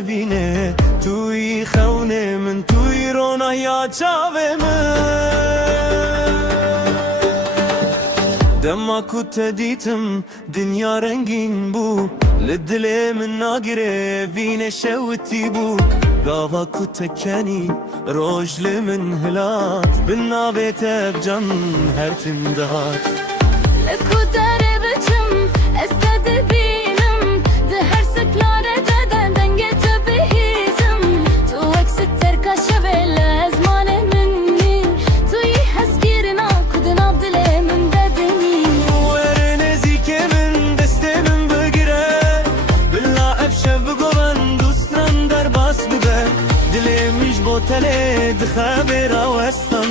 بینه توی خونه من توی رونا یا چاوه من دما کت دیتم دنیا رنگین بو لدل من ناگره وین شوتی بو گاوا کت کنی روج من هلات بالنابت بجن هر تندهات لکو داره بچم استد بینم ده هر سکلاره دادم دنگه تو بهیزم تو اکست ترکا شوه لازمان منی توی هست گیرنا کدن عبدله من بدنی وره نزیک من دسته من بگیره بلا افشه بگو من دوستم در باس ببه دلمیش بوتله دخبه راوستم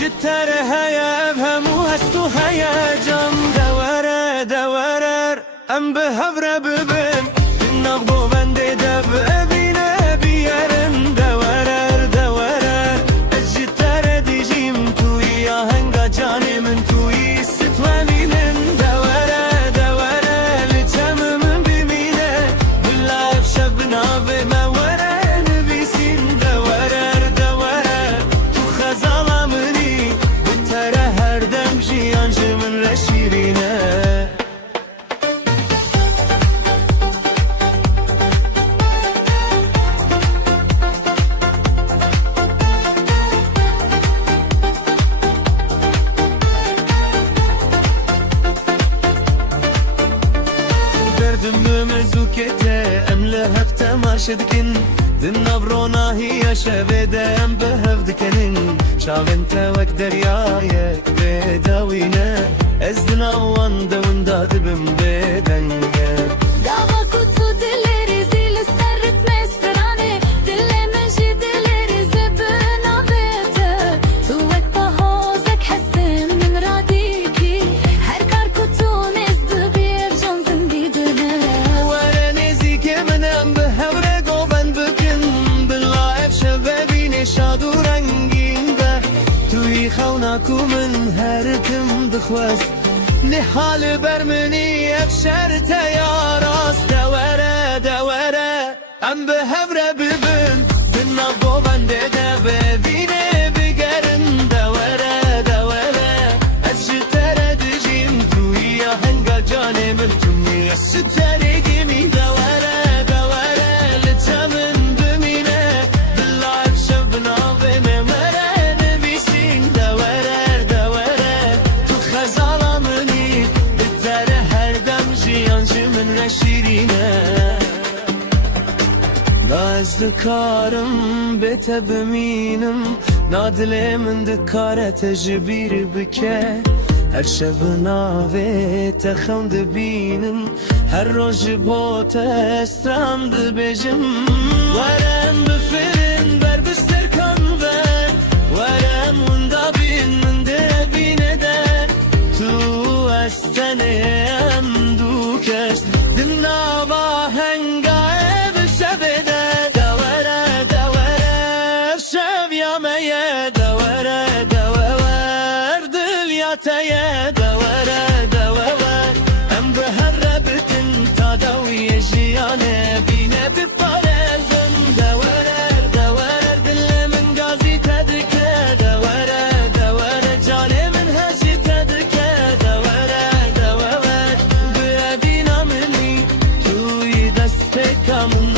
جتره هیا افهمو هستو هیا جام دوره دوره ام به هفره ببین نقبو بنده دب ابینه بیارن دوره دوره جتره دیجیم توی آهنگا جانی من توی ستوانی من دوره دوره لچم من بمینه بلاف شب ناوه موره نبیسین دوره دوره تو خزالا منی بتره هر دم جیانج من رشیرینه دردم مزوكته ام لهفته ماشدكن دنا برونا هي شبده ام بهفدكنن شاف انت وك دريايك بداوينا ازدنا واندا وندا دبم بدنجا دعوا كتو دلري زيل السرت مستراني دل منشي دلري زبنا بيته توك بهوزك حسن من راديكي هر كار كتو نزد بير جون زندي دونه ورنزي كمن ام بهوره قوبن بكن بالله شبابيني شادو رنگين به توي خوناكو من هرتم دخواست نحال برمني افشرت يا راس دوره دوره ام بهوره ببن دنا قوبن ده ببینه بگرن دوره دوره از جتره دجیم توی آهنگا جانه من توی ستره گیمی دوره دوره لتمن بمینه بالله شبنا به ممره نبیسین دوره دوره تو خزالا منی بتره هر دم جیانج من رشیرینه ناز دکارم بته بمینم نادله من دکاره تجبیر بکه هر شب ناوه تخم دبینم هر روز بوت استرام دبجم ورم بفرن بر بستر کن بر ورم وندا بین من دبینه ده تو استنم دوکش دمنا با هنگاه بشبده دوره دوره شب یامه دوره دوره دل یاتیه دوره دوره ام به هر ربتن تا دوی جیانه بینه بپارزن دوره دوره دل من گازی تدکه دوره دوره جانه من هجی تدکه دوره دوره به بینا منی توی دست کامون